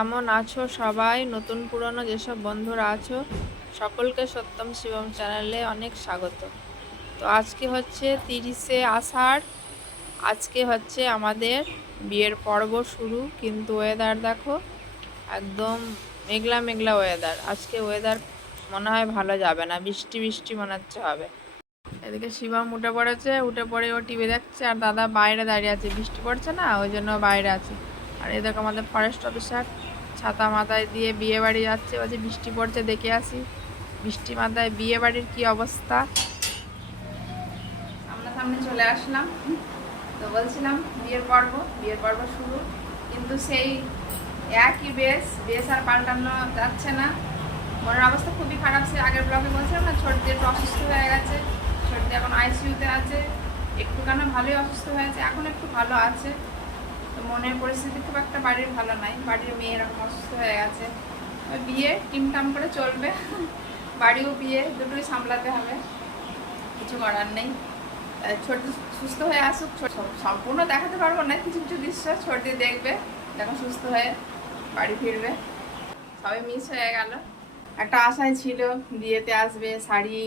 কেমন আছো সবাই? নতুন পুরনো যেসব বন্ধুরা আছো, সকলকে সত্যম শিবম চ্যানেলে অনেক স্বাগত। তো আজকে হচ্ছে তিরিশে আষাঢ়। আজকে হচ্ছে আমাদের বিয়ের পর্ব শুরু, কিন্তু ওয়েদার দেখো, একদম মেঘলা মেঘলা ওয়েদার আজকে ওয়েদার মনে হয় ভালো যাবে না, বৃষ্টি বৃষ্টি মনে হচ্ছে হবে। এদিকে শিবম উঠে পড়েছে, উঠে পড়ে ও টিভি দেখছে, আর দাদা বাইরে দাঁড়িয়ে আছে, বৃষ্টি পড়ছে না, ওই জন্য বাইরে আছে। আর এই দেখো আমাদের ফরেস্ট অফিসার ছাতা মাথায় দিয়ে বিয়ে বাড়ি যাচ্ছে, বলছে, বৃষ্টি পড়ছে, দেখে আসি। বৃষ্টি মাথায় বিয়ে বাড়ির কি অবস্থা? আমরা সামনে চলে আসলাম। তো বলছিলাম, বিয়ের পর্ব বিয়ের পর্ব শুরু। কিন্তু সেই একই বেশ বেশ আর পাল্টানো যাচ্ছে না। মনের অবস্থা খুবই খারাপ। সে আগের ব্লগে বলছিলাম না ছোটদি একটু অসুস্থ হয়ে গেছে। ছোটদি এখন আইসিইউতে আছে। একটুখানি ভালোই অসুস্থ হয়েছে, এখন একটু ভালো আছে। তো মনের পরিস্থিতি খুব একটা বাড়ির ভালো নাই। বাড়ির মেয়ে এরকম অসুস্থ হয়ে গেছে। বিয়ে টিমটাম করে চলবে। বাড়িও বিয়ে, দুটোই সামলাতে হবে। কিছু করার নেই। ছোট সুস্থ হয়ে আসুক সম্পূর্ণ দেখাতে পারব না। কিছু কিছু দৃশ্য ছোট দেখবে, যখন সুস্থ হয়ে বাড়ি ফিরবে। সবাই মিস হয়ে গেল। একটা আশায় ছিল, বিয়েতে আসবে, শাড়ি,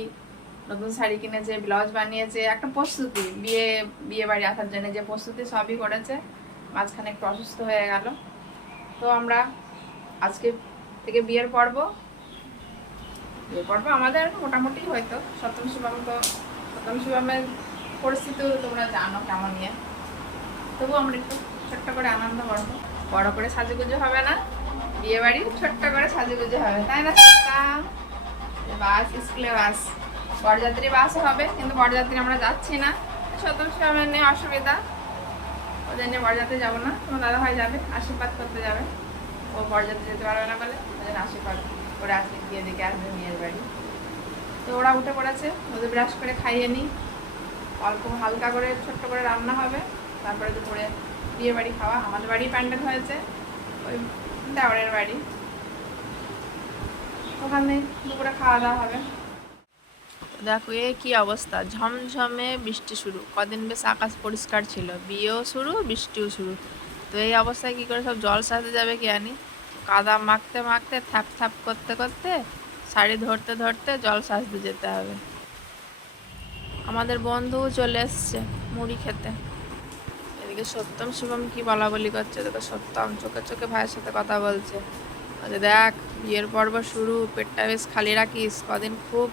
নতুন শাড়ি কিনেছে, ব্লাউজ বানিয়েছে, একটা প্রস্তুতি। বিয়ে বিয়ে বাড়ি আসার জন্য যে প্রস্তুতি সবই করেছে। মাঝখানে একটু অসুস্থ হয়ে গেল। তো আমরা আজকে থেকে বিয়ের পর্ব। বিয়ের পর্ব আমাদের মোটামুটি হয়তো। সপ্তম শিবম তো, সপ্তম শিবমের পরিস্থিতিও তোমরা জানো কেমন নিয়ে। তবুও আমরা একটু ছোট্ট করে আনন্দ করব। বড় করে সাজুগুজু হবে না। বিয়ে বাড়ি ছোট্ট করে সাজুগুজু হবে, তাই না? বাস, স্কুলে বাস। বরযাত্রী বাসও হবে, কিন্তু বরযাত্রী আমরা যাচ্ছি না। সপ্তম শিবমের নিয়ে অসুবিধা। ওদের নিয়ে বরযাত্রী যাব না, তোমার দাদা ভাই যাবে, আশীর্বাদ করতে যাবে। ও বরযাত্রী যেতে পারবে না বলে ওই জন্য আশীর্বাদ। করে আসবে গিয়ে দেখে আসবে মেয়ের বাড়ি। তো ওরা উঠে পড়েছে, ওদের ব্রাশ করে খাইয়ে নিই। অল্প হালকা করে, ছোট্ট করে রান্না হবে। তারপরে দুপুরে বিয়ে বাড়ি খাওয়া। আমাদের বাড়ি প্যান্ডেল হয়েছে, ওই দেওয়ারের বাড়ি। ওখানে দুপুরে খাওয়া দাওয়া হবে। দেখো, এ কি অবস্থা? ঝমঝমে বৃষ্টি শুরু। কদিন বেশ আকাশ পরিষ্কার ছিল। বিয়েও শুরু, বৃষ্টিও শুরু। তো এই অবস্থায় কি করে সব জল সাথে যাবে কি জানি? কাদা মাখতে মাখতে, থ্যাপ থ্যাপ করতে করতে, শাড়ি ধরতে ধরতে জল সাজতে যেতে হবে। আমাদের বন্ধুও চলে এসছে মুড়ি খেতে। এদিকে সত্যম শুভম কি বলা বলি করছে? দেখো, সত্যম চোখে চোখে ভাইয়ের সাথে কথা বলছে। বলছে, দেখ, বিয়ের পর্ব শুরু, পেটটা বেশ খালি রাখিস, কদিন খুব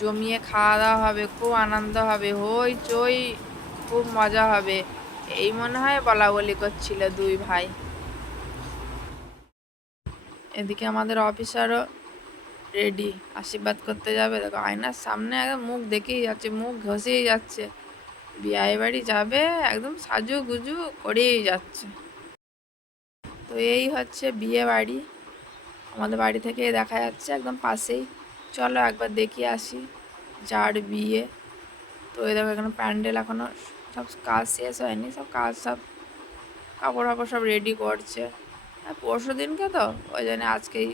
জমিয়ে খাওয়া দাওয়া হবে, খুব আনন্দ হবে। হই চই, খুব মজা হবে। এই মনে হয় বলা বলি করছিল দুই ভাই। এদিকে আমাদের অফিসারও রেডি। আশীর্বাদ করতে যাবে। দেখো, আয়নার সামনে একদম মুখ দেখেই যাচ্ছে, মুখ ঘষেই যাচ্ছে। বিয়ে বাড়ি যাবে, একদম সাজু গুজু করেই যাচ্ছে। তো এই হচ্ছে বিয়ে বাড়ি। আমাদের বাড়ি থেকে দেখা যাচ্ছে, একদম পাশেই। চলো একবার দেখে আসি, যার বিয়ে। তো এই দেখো এখানে প্যান্ডেল এখনও সব কাজ শেষ হয়নি, সব কাজ সব কাপড় ফাপড় সব রেডি করছে। আর পরশু দিনকে তো, ওই জন্য আজকেই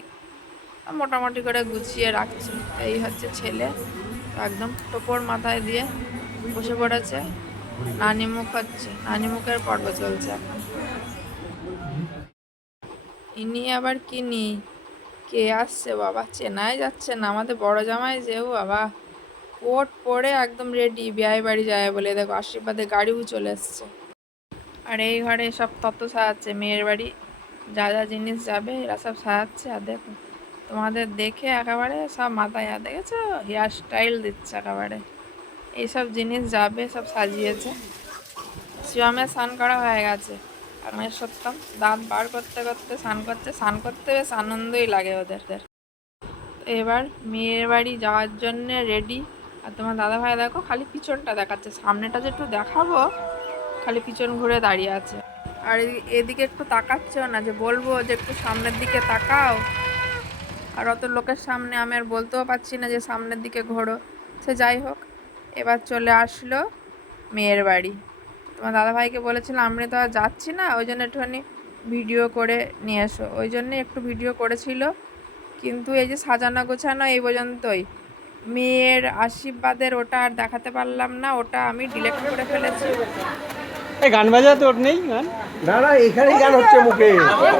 মোটামুটি করে গুছিয়ে রাখছি। এই হচ্ছে ছেলে একদম টোপর মাথায় দিয়ে বসে পড়েছে। নানিমুখ হচ্ছে নানিমুখের পর্ব চলছে এখন। ইনি আবার কিনি? কে আসছে? বাবা, চেনাই যাচ্ছে না। আমাদের বড় জামাই যেও বাবা। কোট পরে একদম রেডি বিয়ে বাড়ি যায় বলে। দেখো, আশীর্বাদে গাড়িও চলে এসছে। আর এই ঘরে সব তত্ত্ব সাজাচ্ছে। মেয়ের বাড়ি যা যা জিনিস যাবে, এরা সব সাজাচ্ছে। আর দেখো, তোমাদের দেখে একেবারে সব মাথায় আর দেখেছ? হেয়ার স্টাইল দিচ্ছে একেবারে। এইসব জিনিস যাবে, সব সাজিয়েছে। শিবমের স্নান করা হয়ে গেছে। মেয়ের সত্যম, দাঁত বার করতে করতে স্নান করতে স্নান করতে বেশ আনন্দই লাগে ওদের এবার মেয়ের বাড়ি যাওয়ার জন্যে রেডি আর তোমার দাদা ভাই দেখো খালি পিছনটা দেখাচ্ছে, সামনেটা যে একটু দেখাবো, খালি পিছন ঘুরে দাঁড়িয়ে আছে। আর এদিকে একটু তাকাচ্ছেও না, যে বলব যে একটু সামনের দিকে তাকাও। আর অত লোকের সামনে আমি আর বলতেও পারছি না যে সামনের দিকে ঘোরো। সে যাই হোক, এবার চলে আসলো মেয়ের বাড়ি। তোমার দাদাভাইকে বলেছিলাম আমি তো আর যাচ্ছি না ওই জন্য একটুখানি ভিডিও করে নিয়ে এসো। ওই জন্যে একটু ভিডিও করেছিল। কিন্তু এই যে সাজানো গোছানো এই পর্যন্তই। মেয়ের আশীর্বাদের ওটা আর দেখাতে পারলাম না ওটা আমি ডিলেট করে ফেলেছি। এই গান বাজা তোর নেই গান? না না এখানেই গান হচ্ছে মুখে। ওই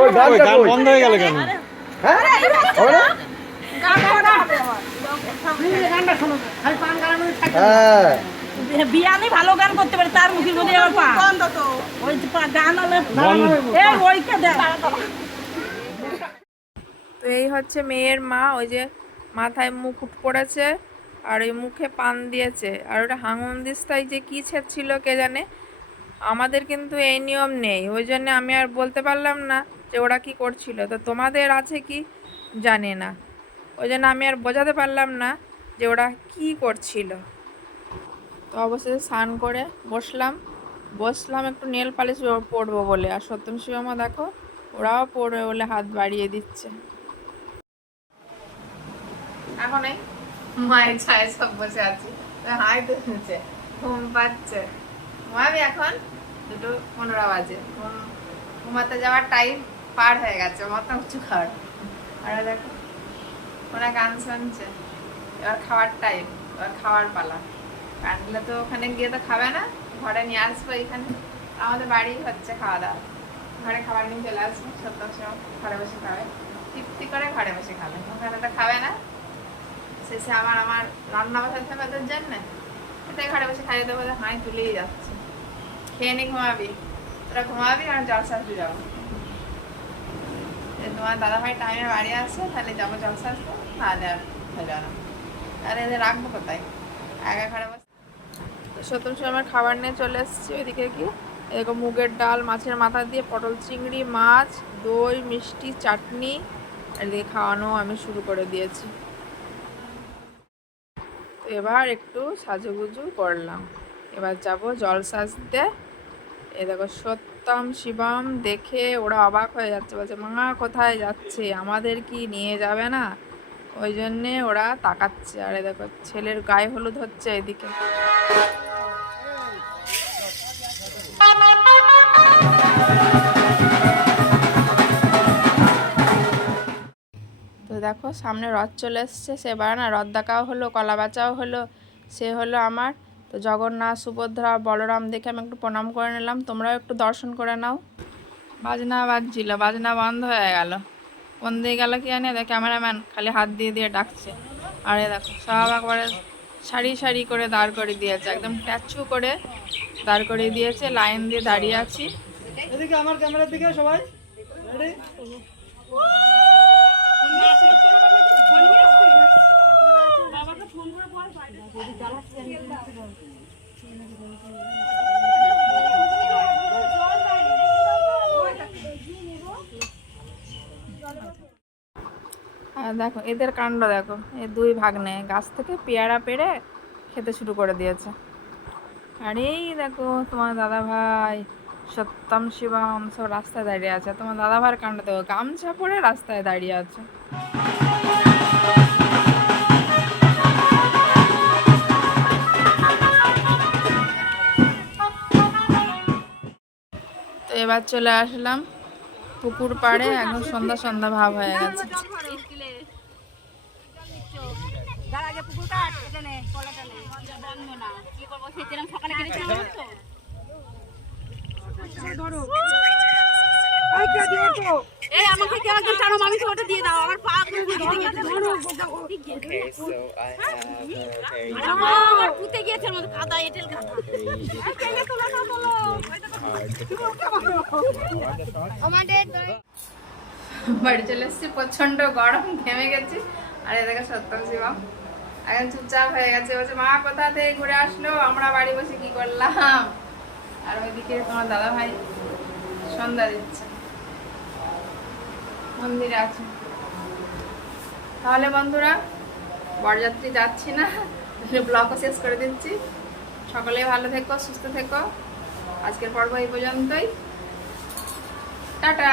ওই গানটা গান বন্ধ হয়ে গেল কেন? হ্যাঁ? হবে না? হ্যাঁ। বিয়ানি ভালো গান করতে পারে তার মুখের মধ্যে আবার পা। ওই গান হলে এই ওইকে দেখ তো এই হচ্ছে মেয়ের মা ওই যে মাথায় মুকুট পড়েছে আর ওই মুখে পান দিয়েছে। আর ওটা হাঙন দিস্তায় যে কী ছিল কে জানে? আমাদের কিন্তু এই নিয়ম নেই। ওই জন্য আমি আর বলতে পারলাম না যে ওরা কি করছিল। তো তোমাদের আছে কি? জানে না। ওই জন্য আমি আর বোঝাতে পারলাম না যে ওরা কি করছিল। তো অবশেষে স্নান করে বসলাম। বসলাম একটু নেল পালিশ পরবো বলে। আর সত্যম শিবমা দেখো, ওরাও পড়বে বলে হাত বাড়িয়ে দিচ্ছে। তুলছে ঘুম পাচ্ছে। ঘুমাবি এখন? দুটো পনেরো বাজে। ঘুমাতে যাওয়ার টাইম পার হয়ে গেছে। মাথা উঁচু আর দেখো গান শুনছে। এবার খাওয়ার টাইম এবার খাওয়ার পালা। কাটলে তো ওখানে গিয়ে তো খাবে না। ঘরে নিয়ে আসব এখানে। আমাদের বাড়ি হচ্ছে খাওয়া দাওয়া ঘরে খাবার নিয়ে চলে আসব সত্তর ঘরে বসে খাবে। তৃপ্তি করে ঘরে বসে খাবে। ওখানে তো খাবে না। শেষে আমার আমার রান্না বসাতে হবে ওদের জন্য এটাই ঘরে বসে খাইয়ে দেবো হাই তুলেই যাচ্ছে। খেয়ে নি, ঘুমাবি। তোরা ঘুমাবি আর জল সাজতে যাব। তোমার দাদা ভাই টাইমে বাড়ি আসছে তাহলে যাব জল সাজতে তাহলে আর হবে না। তাহলে রাখব কোথায়? একা ঘরে বসে সত্যম আমার খাবার নিয়ে চলে এসেছি। ওইদিকে কি? এরকম মুগের ডাল, মাছের মাথা দিয়ে পটল চিংড়ি, মাছ, দই, মিষ্টি, চাটনি এদিকে খাওয়ানো আমি শুরু করে দিয়েছি। এবার একটু সাজুগুজু করলাম। এবার যাব জল সাজতে এ দেখো সত্যম শিবম দেখে ওরা অবাক হয়ে যাচ্ছে। বলছে, মা, কোথায় যাচ্ছে? আমাদের কি নিয়ে যাবে না? ওই জন্যে ওরা তাকাচ্ছে। আর এ দেখো, ছেলের গায়ে হলুদ হচ্ছে এদিকে। দেখো, সামনে রথ চলে এসছে। সেবার না রথ দেখাও হলো কলা বাঁচাও হলো, সে হলো আমার। তো জগন্নাথ, সুভদ্রা, বলরাম দেখে আমি একটু প্রণাম করে নিলাম। তোমরাও একটু দর্শন করে নাও। বাজনা বাজছিল, বাজনা বন্ধ হয়ে গেল। কোন দিয়ে গেল কি জানি, দেখ ক্যামেরাম্যান খালি হাত দিয়ে দিয়ে ডাকছে। আরে দেখো, সব একবারে সারি সারি করে দাঁড় করে দিয়েছে, একদম ট্যাচু করে দাঁড় করিয়ে দিয়েছে, লাইন দিয়ে দাঁড়িয়ে আছি। এদিকে আমার ক্যামেরার দিকে সবাই আর দেখো, এদের কাণ্ড দেখো। এই দুই ভাগ্নে, গাছ থেকে পেয়ারা পেড়ে খেতে শুরু করে দিয়েছে। আর এই দেখো তোমার দাদা ভাই সত্যম শিবম সব রাস্তায় দাঁড়িয়ে আছে। তোমার দাদা ভাইয়ের কাণ্ড দেখো, গামছা পরে রাস্তায় দাঁড়িয়ে আছে। তো এবার চলে আসলাম পুকুর পাড়ে, এখন সন্ধ্যা সন্ধ্যা ভাব হয়ে গেছে। এই আমাকে কেউ একজন টানো মামিকে ওটা দিয়ে দাও আমার পা আমার পুঁতে গিয়েছে আমার কাদা এঁটেল কাদা। বাড়ি চলে এসেছি প্রচণ্ড গরম ঘেমে গেছি। আর এদিকে সত্যম শিবম এখন চুপচাপ হয়ে গেছে। বলছে মা কোথা থেকে ঘুরে আসলো? আমরা বাড়ি বসে কি করলাম? আর ওইদিকে তোমার দাদা ভাই সন্ধ্যা দিচ্ছে। মন্দিরে আছে। তাহলে বন্ধুরা, বরযাত্রী যাচ্ছি না ব্লগও শেষ করে দিচ্ছি। সকলেই ভালো থেকো, সুস্থ থেকো। আজকের পর্ব এই পর্যন্তই। টাটা!